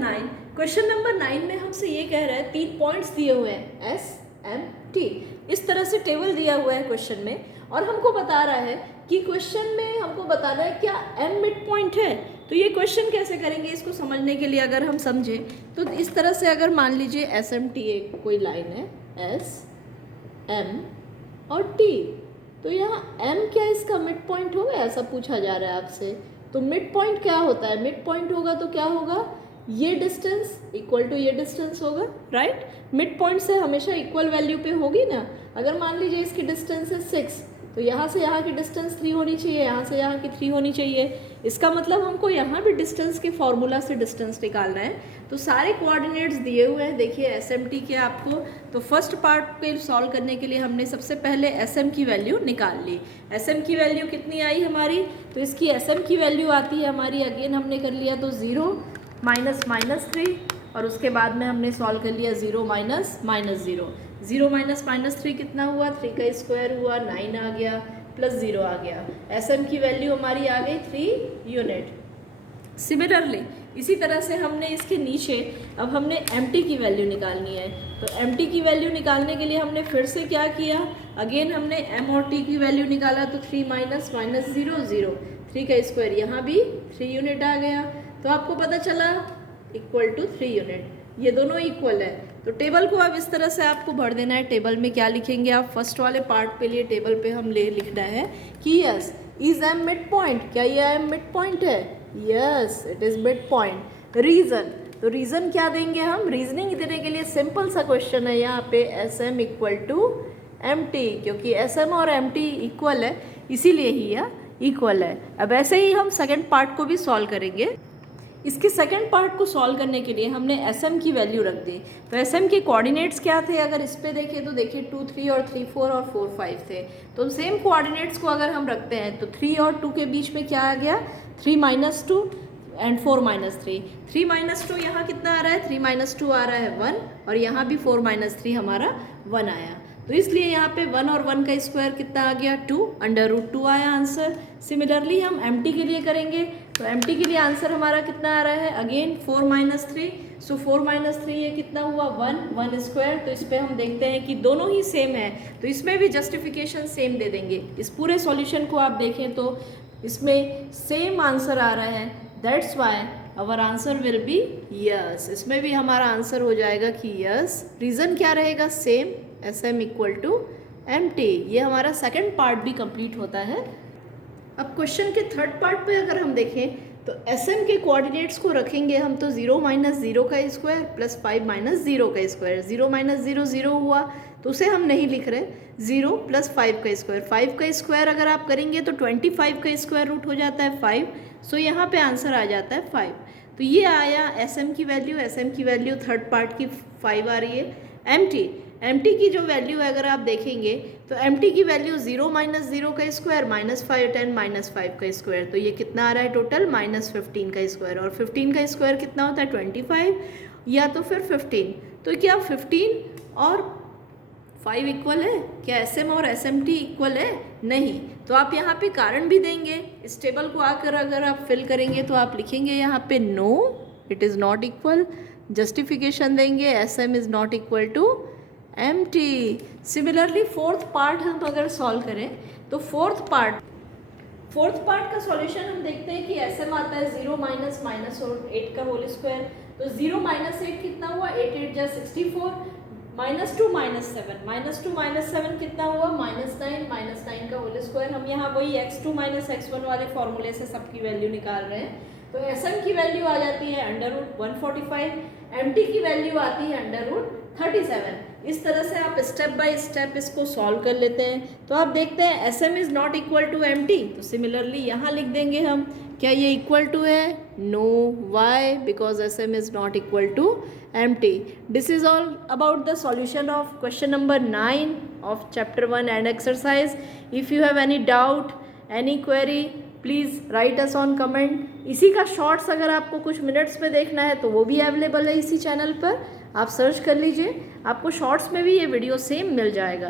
9, question number 9 में हमसे ये कह रहा है 3 पॉइंट्स दिए हुए हैं एस एम टी, इस तरह से टेबल दिया हुआ है क्वेश्चन में, और हमको बता रहा है कि क्वेश्चन में हमको बताना है क्या एम मिड पॉइंट है। तो ये क्वेश्चन कैसे करेंगे, इसको समझने के लिए अगर हम समझें तो इस तरह से, अगर मान लीजिए एस एम टी एक कोई लाइन है, एस एम और टी, तो यहाँ एम क्या इसका मिड पॉइंट होगा, ऐसा पूछा जा रहा है आपसे। तो मिड पॉइंट क्या होता है, मिड पॉइंट होगा तो क्या होगा, ये डिस्टेंस इक्वल टू ये डिस्टेंस होगा, राइट। मिड पॉइंट से हमेशा इक्वल वैल्यू पे होगी ना। अगर मान लीजिए इसकी डिस्टेंस है 6, तो यहाँ से यहाँ की डिस्टेंस 3 होनी चाहिए, यहाँ से यहाँ की 3 होनी चाहिए। इसका मतलब हमको यहाँ भी डिस्टेंस के फॉर्मूला से डिस्टेंस निकालना है। तो सारे कोऑर्डिनेट्स दिए हुए हैं, देखिए एस एम टी के आपको। तो फर्स्ट पार्ट पे सॉल्व करने के लिए हमने सबसे पहले एस एम की वैल्यू निकाल ली। एस एम की वैल्यू कितनी आई हमारी, तो इसकी एस एम की वैल्यू आती है हमारी, अगेन हमने कर लिया तो 0 माइनस माइनस 3, और उसके बाद में हमने सॉल्व कर लिया 0 माइनस माइनस 0। 0 माइनस माइनस 3 कितना हुआ, 3 का स्क्वायर हुआ, 9 आ गया, प्लस 0 आ गया। एस एम की वैल्यू हमारी आ गई 3 यूनिट। सिमिलरली इसी तरह से हमने इसके नीचे अब हमने एम टी की वैल्यू निकालनी है। तो एम टी की वैल्यू निकालने के लिए हमने फिर से क्या किया, अगेन हमने एम और टी की वैल्यू निकाला। तो 3 माइनस माइनस 0 0, 3 का स्क्वायर, यहाँ भी 3 यूनिट आ गया। तो आपको पता चला इक्वल टू 3 यूनिट, ये दोनों इक्वल है। तो टेबल को अब इस तरह से आपको भर देना है। टेबल में क्या लिखेंगे आप, फर्स्ट वाले पार्ट पे लिए टेबल पे हम लिखना है कि yes is M mid point, क्या ये एम मिड पॉइंट है, yes it is mid point. Reason, तो रीजन क्या देंगे हम, रीजनिंग देने के लिए सिंपल सा क्वेश्चन है यहाँ पे, S M equal to M T, क्योंकि एस एम और एम टी इक्वल है इसीलिए ही यह इक्वल है। अब ऐसे ही हम सेकेंड पार्ट को भी सॉल्व करेंगे। इसके सेकंड पार्ट को सॉल्व करने के लिए हमने एस एम की वैल्यू रख दी। तो एस एम के कोऑर्डिनेट्स क्या थे, अगर इस पे देखें तो देखिए 2 3 और 3 4 और 4 5 थे। तो सेम कोऑर्डिनेट्स को अगर हम रखते हैं तो 3 और 2 के बीच में क्या आ गया, 3 माइनस 2 एंड 4 माइनस 3। 3 माइनस 2 यहाँ कितना आ रहा है, 3 माइनस 2 आ रहा है 1, और यहाँ भी 4 माइनस 3 हमारा 1 आया। तो इसलिए यहाँ पे 1 और 1 का स्क्वायर कितना आ गया, 2, अंडर रूट 2 आया आंसर। सिमिलरली हम एम टी के लिए करेंगे। तो एम टी के लिए आंसर हमारा कितना आ रहा है, अगेन 4 माइनस 3। सो 4 माइनस 3 ये कितना हुआ, 1 1 स्क्वायर। तो इस पर हम देखते हैं कि दोनों ही सेम है, तो इसमें भी जस्टिफिकेशन सेम दे देंगे। इस पूरे सॉल्यूशन को आप देखें तो इसमें सेम आंसर आ रहा है, that's why our answer will be yes. इसमें भी हमारा आंसर हो जाएगा कि यस। रीज़न क्या रहेगा, same, S M equal to M T. ये हमारा सेकेंड पार्ट भी कंप्लीट होता है। अब क्वेश्चन के थर्ड पार्ट पे अगर हम देखें तो एस एम के कोऑर्डिनेट्स को रखेंगे हम तो 0 माइनस 0 का स्क्वायर प्लस 5 माइनस 0 का स्क्वायर। 0 माइनस 0 0 हुआ, तो उसे हम नहीं लिख रहे, 0 प्लस 5 का स्क्वायर। 5 का स्क्वायर अगर आप करेंगे तो 25 का स्क्वायर रूट हो जाता है 5। सो यहाँ पे आंसर आ जाता है 5। तो ये आया एस एम की वैल्यू। एस एम की वैल्यू थर्ड पार्ट की 5 आ रही है। एम टी की जो वैल्यू है अगर आप देखेंगे तो एम टी की वैल्यू 0 माइनस 0 का स्क्वायर माइनस 5 10 माइनस 5 का स्क्वायर। तो ये कितना आ रहा है टोटल, माइनस 15 का स्क्वायर। और 15 का स्क्वायर कितना होता है, 25 या तो फिर 15। तो क्या 15 और 5 इक्वल है, क्या एस एम और एस एम टी इक्वल है, नहीं। तो आप यहाँ पे कारण भी देंगे। इस टेबल को आकर अगर आप फिल करेंगे तो आप लिखेंगे यहाँ पे no it is not equal. Justification देंगे, S M is not equal to M T. Similarly fourth part हम अगर सॉल्व करें तो फोर्थ पार्ट का सॉल्यूशन हम देखते हैं कि एस एम आता है 0 माइनस माइनस और 8 का होल स्क्वायर। तो 0 माइनस 8 कितना हुआ, 8 8 जा 64, माइनस 2 माइनस 7, माइनस 2 माइनस 7 कितना हुआ, माइनस 9, माइनस 9 का होल स्क्वायर। हम यहाँ वही x2 माइनस x1 वाले फॉर्मूले से सबकी वैल्यू निकाल रहे हैं। तो एस एम की वैल्यू आ जाती है अंडर रूट 145, एम टी की वैल्यू आती है अंडर रूट 37। इस तरह से आप स्टेप बाय स्टेप इसको सॉल्व कर लेते हैं। तो आप देखते हैं S M is not equal to M T. तो सिमिलरली यहाँ लिख देंगे हम, क्या ये इक्वल टू है, no, why, because S M is not equal to M T. This is all about the solution of question number 9 of chapter 1 and exercise. If you have any doubt, any query, please write us on comment. इसी का shorts अगर आपको कुछ minutes में देखना है तो वो भी अवेलेबल है इसी चैनल पर, आप सर्च कर लीजिए, आपको शॉर्ट्स में भी ये वीडियो सेम मिल जाएगा।